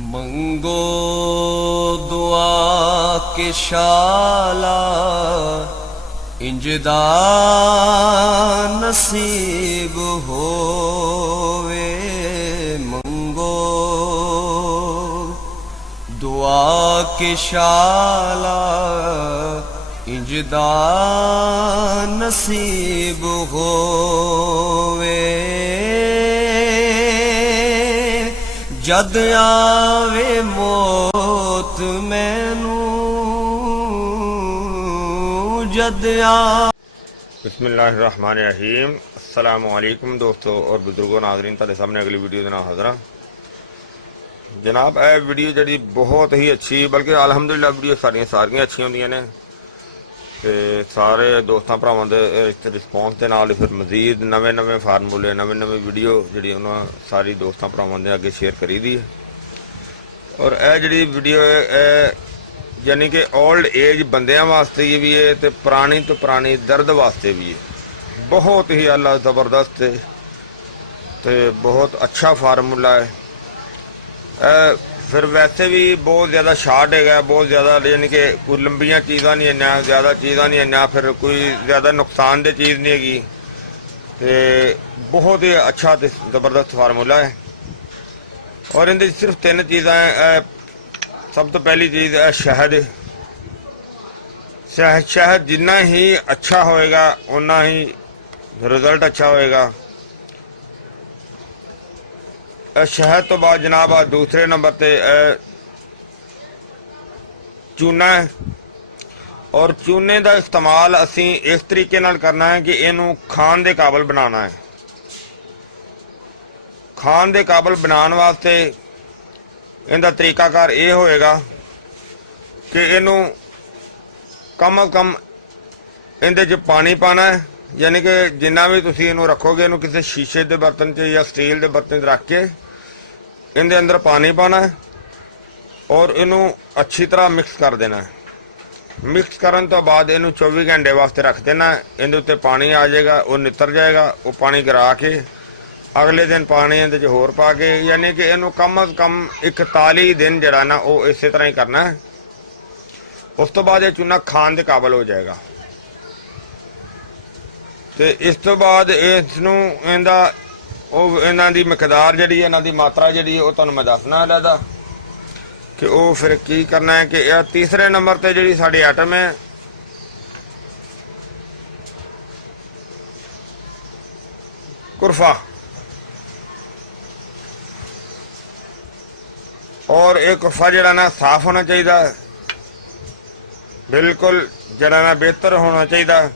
मंगो दुआ के शाला इंजदा नसीब होवे। मंगो दुआ के शाला इंजदा नसीब होवे। जद आवे मौत मैनू जद आ। बिस्मिल्लाहिर्रहमानिर्रहीम। अस्सलामु अलैकुम दोस्तों और बुजुर्गों नाज़रीन, तुहाडे सामने अगली वीडियो दे नाल हाज़र हां। जनाब यह वीडियो जी बहुत ही अच्छी, बल्कि अलहमदुलिल्लाह वीडियो सारियां अच्छी होंदियां ने ते सारे दोस्तों भरावां दे रिस्पॉन्स के नाल फिर मजीद नवे फार्मूले नवी वीडियो जी उन्होंने सारी दोस्तों भरावां दे अगे शेयर करी दी है। और यह जी वीडियो है यानी कि ओल्ड एज बंदियां वास्ते भी है तो पुरानी दर्द वास्ते भी है। बहुत ही अल्लाह ज़बरदस्त है तो बहुत अच्छा फार्मूला है। फिर वैसे भी बहुत ज़्यादा शार्ट है, बहुत ज़्यादा यानी कि कोई लंबियां चीज़ा नहीं है, ज़्यादा चीज़ा नहीं है, फिर कोई ज़्यादा नुकसानदेह चीज़ नहीं हैगी। तो बहुत ही अच्छा तो ज़बरदस्त फार्मूला है। और इनके सिर्फ तीन चीज़ा है। सब तो पहली चीज़ है शहद। शहद जितना ही अच्छा होएगा उतना ही रिजल्ट अच्छा होएगा। शहद तो बाद जनाब दूसरे नंबर पे चूना है। और चूने का इस्तेमाल असी इस तरीके नाल करना है कि इनू खान के काबिल बनाना है। खान के काबिल बनाने वास्ते इनका तरीकाकार ये होएगा कि इनू कम अज कम इहदे च पानी पाना है, यानी कि जिन्ना भी तुसीं इनू रखोगे, इनू किसी शीशे के बर्तन च या स्टील के बर्तन च रख के इनके अंदर पानी पाना है और इनू अच्छी तरह मिक्स कर देना है। मिक्स करने तो बाद इनू 24 घंटे वास्ते रख देना है। इहदे उत्ते पानी आ जाएगा, वो नितर जाएगा, वो पानी गिरा के अगले दिन पानी इहदे च होर पा के, यानी कि इनू कम अज कम 41 दिन जड़ा ना वो इस तरह ही करना है। उस तो बाद ये चूना खान के काबिल हो जाएगा। तो इस तो बाद इसनू इन्हां दी मकदार जिहड़ी इन्हां दी मात्रा जिहड़ी वो तुहानूं मैं दसना अलहदा कि वो फिर की करना है। कि यह तीसरे नंबर ते जिहड़ी साडी आइटम है कुरफा। और ये कुरफा जिहड़ा ना साफ होना चाहिए, बिल्कुल जिहड़ा ना बेहतर होना चाहिए।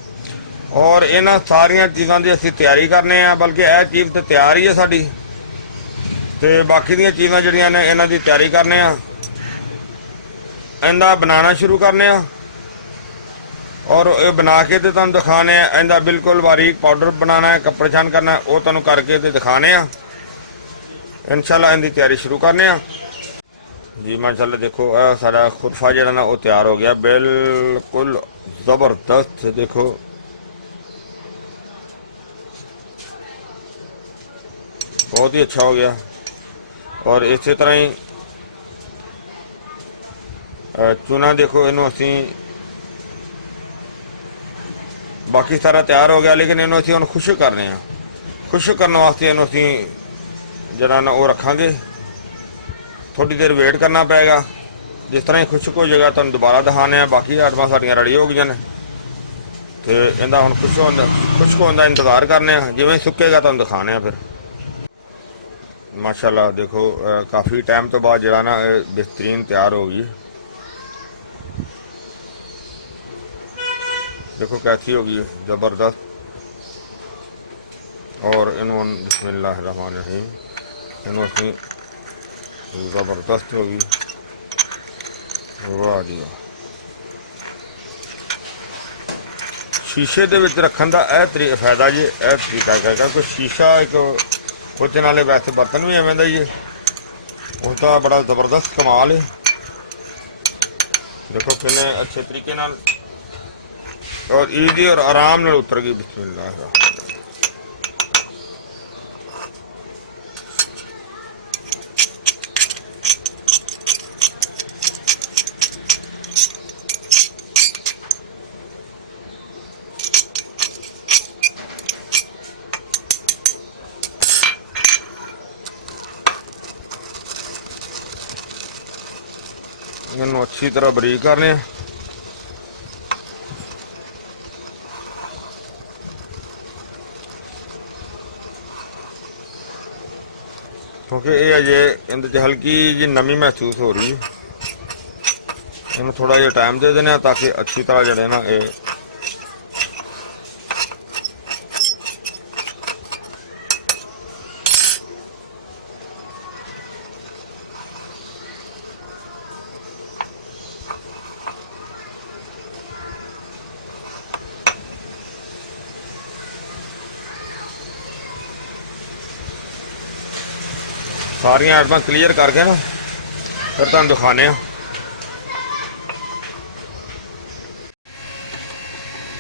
और इन्हां सारियां चीज़ों की असीं तैयारी करने हैं, बल्कि यह चीज़ तो तैयार ही है साडी, ते बाकी दी चीज़ां जिहड़ियां ने इन्हां दी तैयारी करने आ, इहदा बनाना शुरू करने आ। और ये बना के तो तुहानूं दिखाने आ। इहदा बिल्कुल बारीक पाउडर बनाना है, कपड़े छान करना है, वो तुहानूं करके तो दिखाने आ। इंशाअल्लाह इनकी तैयारी शुरू करने आ जी। माशाअल्लाह देखो सारा खुरफा जिहड़ा ना वो तैयार हो गया, बिल्कुल ज़बरदस्त। देखो बहुत ही अच्छा हो गया। और इसी तरह ही चूना देखो इनू असी बाकी सारा तैयार हो गया, लेकिन इनू असी हुण खुश्क करने हैं। खुश्क करने वास्ते इनू असी जरा ना वो रखांगे, थोड़ी देर वेट करना पेगा। जिस तरह ही खुश्क हो जाएगा तुहानूं दोबारा दिखाने हैं। बाकी आइटमां साडियां रेडी हो गई ने तो इहदा हुण खुश्क होने का इंतज़ार करने हैं। जिवें सुकेगा तुहानूं दिखाने हैं फिर। माशाअल्लाह देखो काफ़ी टाइम तो बाद जरा ना बेहतरीन तैयार हो गई। देखो कैसी होगी, ज़बरदस्त। और इन्हों बिस्मिल्लाहिर्रहमानिर्रहीम इन्हों असी ज़बरदस्त होगी। वाह जी वाह। शीशे के विच रखने का यह फायदा जी, यह तरीका है कोई शीशा एक कुछ नाले वैसे बर्तन भी एवं ही है, उसका बड़ा ज़बरदस्त कमाल है। देखो कितने अच्छे तरीके नाल और ईजी और आराम नाल उतर गई। बिस्मिल्लाह। ਇਹਨੂੰ ਅੱਛੀ ਤਰ੍ਹਾਂ ਬਰੀਕ ਕਰਨੇ ਆ। ਕਿਉਂਕਿ ਇਹ ਅਜੇ ਇਹਦੇ 'ਚ ਹਲਕੀ ਜਿਹੀ ਨਮੀ ਮਹਿਸੂਸ ਹੋ ਰਹੀ ਹੈ। ਇਹਨੂੰ ਥੋੜਾ ਜਿਹਾ ਟਾਈਮ ਦੇ ਦੇਣਾ ਤਾਂ ਕਿ ਅੱਛੀ ਤਰ੍ਹਾਂ ਜਿਹੜੇ ਨਾ ਇਹ ਸਾਰੀਆਂ ਆਈਟਮਾਂ ਕਲੀਅਰ ਕਰਕੇ ਨਾ ਫਿਰ ਤੁਹਾਨੂੰ ਦਿਖਾਣੇ ਆ।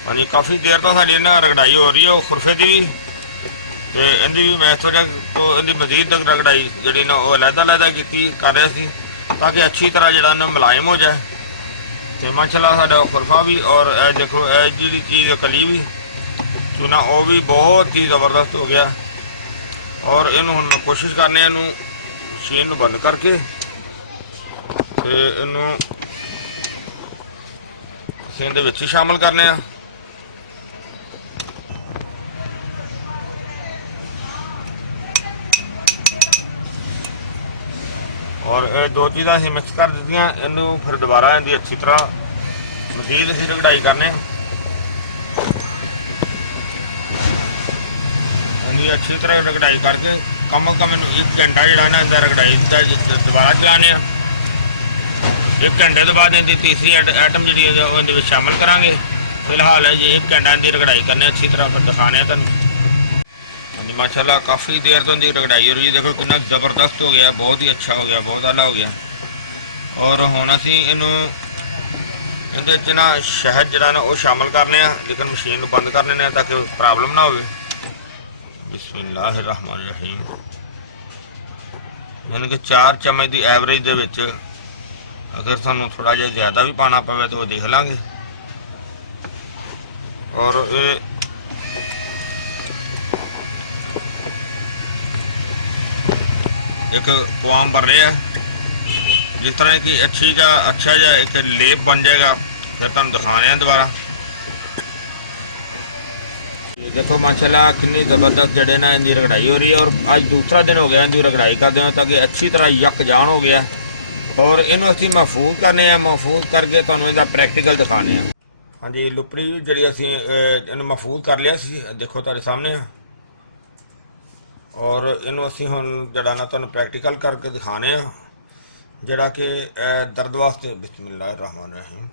ਹਾਂਜੀ, ਕਾਫੀ ਦੇਰ ਤੋਂ ਸਾਡੀ ਇਹਨਾਂ ਰਗੜਾਈ ਹੋ ਰਹੀ ਹੈ, ਉਹ ਖੁਰਫੇ ਦੀ ਵੀ ਤੇ ਇਹਦੀ ਵੀ ਮੈਂ ਥੋੜਾ ਇਹਦੀ ਮਜ਼ੀਦ ਤੱਕ ਰਗੜਾਈ ਜਿਹੜੀ ਨਾ ਉਹ ਅਲੱਗ ਕੀਤੀ ਕਰ ਰਿਹਾ ਸੀ ਤਾਂ ਕਿ ਅੱਛੀ ਤਰ੍ਹਾਂ ਜਿਹੜਾ ਨਾ ਮੁਲਾਇਮ ਹੋ ਜਾਏ। ਤੇ ਮਾਸ਼ਾਅੱਲਾ ਸਾਡਾ ਖੁਰਫਾ ਵੀ ਔਰ ਇਹ ਦੇਖੋ ਇਹ ਜਿਹੜੀ ਚੀਜ਼ ਕਲੀ ਵੀ ਚੂਨਾ ਉਹ ਵੀ ਬਹੁਤ ਹੀ ਜ਼ਬਰਦਸਤ ਹੋ ਗਿਆ। ਔਰ ਇਹਨੂੰ ਹੁਣ ਕੋਸ਼ਿਸ਼ ਕਰਨੇ ਇਹਨੂੰ ਮਸ਼ੀਨ ਨੂੰ ਬੰਦ ਕਰਕੇ ਤੇ ਇਹਨੂੰ ਸੀਨ ਦੇ ਵਿੱਚ ਹੀ ਸ਼ਾਮਲ ਕਰਨੇ ਆ। ਔਰ ਇਹ ਦੋ ਚੀਜ਼ਾਂ ਅਸੀਂ ਮਿਕਸ ਕਰ ਦਿੱਤੀਆਂ, ਇਹਨੂੰ ਫਿਰ ਦੁਬਾਰਾ ਇਹਦੀ ਅੱਛੀ ਤਰ੍ਹਾਂ ਮਜ਼ੀਦ ਅਸੀਂ ਰਗੜਾਈ ਕਰਨੇ ਆ। ਇਹਦੀ ਅੱਛੀ ਤਰ੍ਹਾਂ ਰਗੜਾਈ ਕਰਕੇ कम अज कम एक घंटा जो ना इंदा रगड़ाई दोबारा चलाने 1 घंटे तो बाद इनकी तीसरी आइटम जी शामिल करा। फिलहाल है जी 1 घंटा इनकी रगड़ाई करने अच्छी तरह फिर दिखाने तुम। हाँ जी माशाल्लाह काफ़ी देर तो इनकी रगड़ाई हो रही है। देखो कितना ज़बरदस्त हो गया, बहुत ही अच्छा हो गया, बहुत आला हो गया। और हुण असीं इनू इहदे च ना शहद जिहड़ा ना वो शामिल करने, लेकिन मशीन बंद करने ताकि प्रॉब्लम ना हो। बिस्मिल्लाहिर्रहमानिर्रहीम। यानी कि 4 चम्मच की एवरेज दे विच अगर सानू थोड़ा जिहा ज़्यादा भी पाना पवे तो वो देख लांगे। और एक कुआम बन रहा है, जिस तरह की अच्छा जा एक लेप बन जाएगा। फिर तुहानू दिखाने दोबारा। देखो माशाल्लाह कितनी ज़बरदस्त जड़े ना इनकी रगड़ाई हो रही है। और आज दूसरा दिन हो गया इनकी रगड़ाई करते हैं ताकि अच्छी तरह यक जान हो गया। और इनू असीं महफूज करने, महफूज करके तुहानू इहदा प्रैक्टिकल दिखाने। हाँ जी लुपरी जी असीं इनू महफूज कर लिया सी, देखो तुहाडे सामने। और इनू असीं हुण जिहड़ा ना तुहानू प्रैक्टिकल करके दिखाने जिहड़ा कि दर्द वास्ते। बिस्मिल्लाहिर्रहमानिर्रहीम।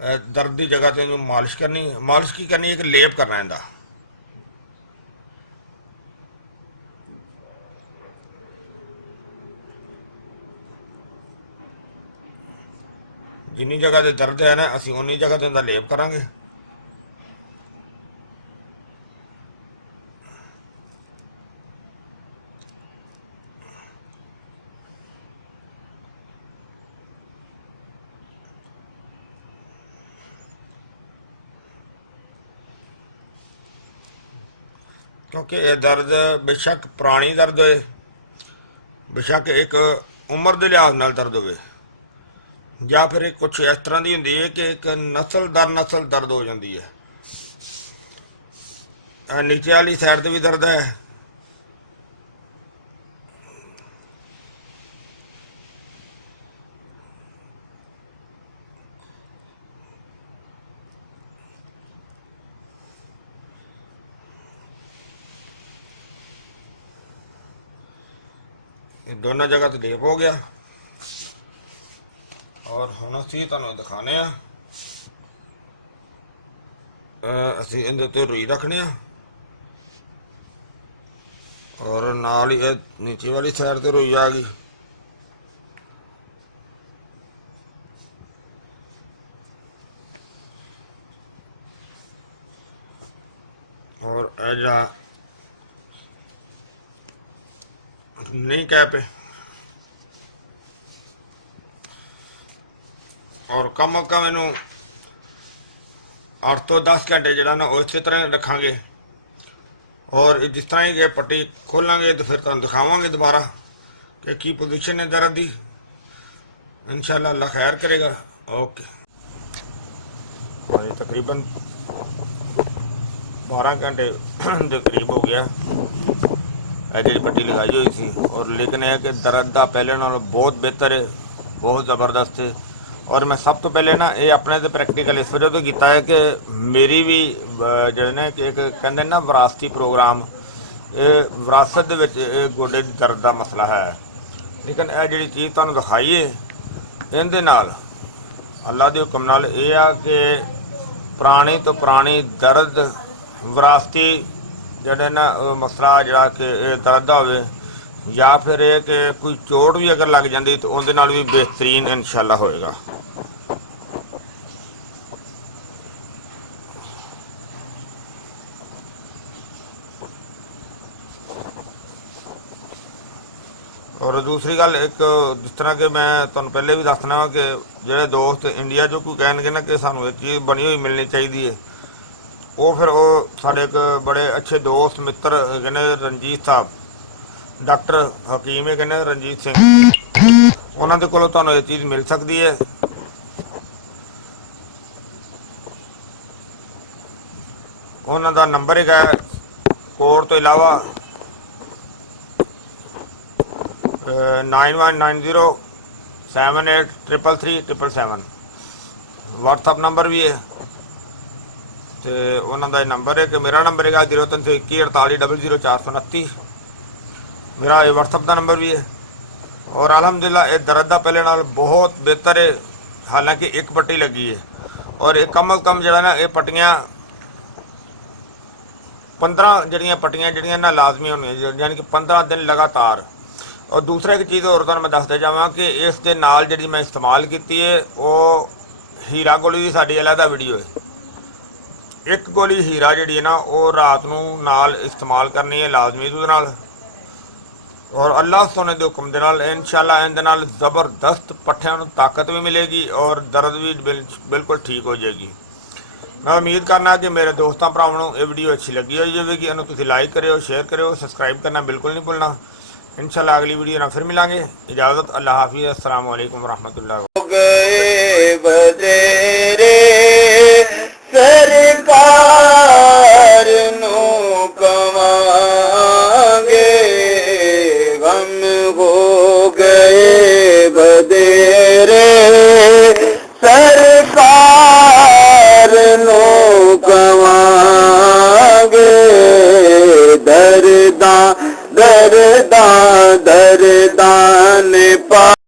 दर्द की जगह तो मालिश करनी, मालिश की करनी, एक लेप करना है। जिन्नी जगह से दर्द है ना असी उन्नी जगह तो इनका लेप करांगे। क्योंकि यह दर्द बेशक पुरानी दर्द होए, बेशक एक उम्र के लिहाज नाल दर्द होवे, या फिर एक कुछ इस तरह की होंदी है कि एक नस्ल दर नस्ल दर्द हो जाती है। नीचे वाली साइड से भी दर्द है, दोनों जगह तो लेप हो गया। और हम असी तुहानू दिखाने असी इहदे उत्ते रुई रखने और नाल ही नीचे वाली साइड ते रुई आ गई। और नहीं कैप है। और कम अज कम इनू 8 तो 10 घंटे जरा ना इस तरह रखांगे। और जिस तरह ही पट्टी खोलांगे तो फिर तुहानू दिखावांगे दोबारा कि की पोजीशन है दर्द की। इंशाल्लाह अल्लाह खैर करेगा। ओके भाई तकरीबन 12 घंटे के करीब हो गया जी पट्टी लगाई हुई थी। और लेकिन यह कि दर्द का पहले नालों बहुत बेहतर है, बहुत ज़बरदस्त है। और मैं सब तो पहले ना ये अपने तो प्रैक्टिकल इस वजह तो किया है कि मेरी भी जो ना कि एक कहते ना विरासती प्रोग्राम, ये विरासत दे विच गोडे दी दर्द का मसला है। लेकिन यह जी चीज़ तुहानू दिखाई है इहदे नाल अल्लाह के हुक्म नाल ये आ कि पुरानी तो पुरानी दर्द विरासती जड़े ना मसला जड़ा कि दर्द का होवे या फिर ये कि कोई चोट भी अगर लग जाती तो उहदे नाल भी बेहतरीन इंशाल्लाह होएगा। और दूसरी गल एक जिस तरह कि मैं तुहानू पहले भी दसना वा कि जोड़े दोस्त इंडिया जो कोई कहणगे ना कि सानू एक चीज़ बनी हुई मिलनी चाहिए है, वो फिर वो साढ़े एक बड़े अच्छे दोस्त मित्र कहने रंजीत साहब डॉक्टर हकीम है कहने रंजीत सिंह, उन्होंने को तुहानू ये चीज़ मिल सकती है। उन्हों का नंबर एक है कोड तो इलावा 9190783337 व्हाट्सअप नंबर भी है। तो उन्होंने नंबर है कि मेरा नंबर है 032148000429, मेरा ये व्हाट्सअप का नंबर भी है। और अलहमदिल्ला ये दर्द का पहले नाल बहुत बेहतर है, हालांकि एक पट्टी लगी है। और एक कम अज कम जो ना ये पट्टियाँ 15 जड़ियाँ पट्टियाँ जड़ियाँ ना लाजमी होनी, यानी कि 15 दिन लगातार। और दूसरा एक चीज़ और तुहानू मैं दसदा जावां कि इस दे नाल जिहड़ी मैं इस्तेमाल की है वो हीरा गोली की साडी अलहदा वीडियो है। एक गोली हीरा जिहड़ी है ना वो रात नूं नाल इस्तेमाल करनी है लाजमी उहदे नाल। और अल्लाह सोने के हुक्म दे नाल इंशाअल्लाह इहदे नाल ज़बरदस्त पट्ठियां नूं ताकत भी मिलेगी और दर्द भी बिल्कुल ठीक हो जाएगी। मैं उम्मीद करना कि मेरे दोस्तों भरावां नूं ये वीडियो अच्छी लगी हो जाएगी। इन्हूं तुसीं लाइक करियो, शेयर करियो, सबसक्राइब करना बिल्कुल नहीं भूलना। इंशाल्लाह अगली वीडियो ना फिर मिलांगे। इजाज़त, अल्लाह हाफिज़, अस्सलाम वालेकुम रहमतुल्लाह। गए बतेरे सरकार नो कमांगे, गम हो गए बतेरे सरकार नो कमांगे, दर्दा दर्दा दर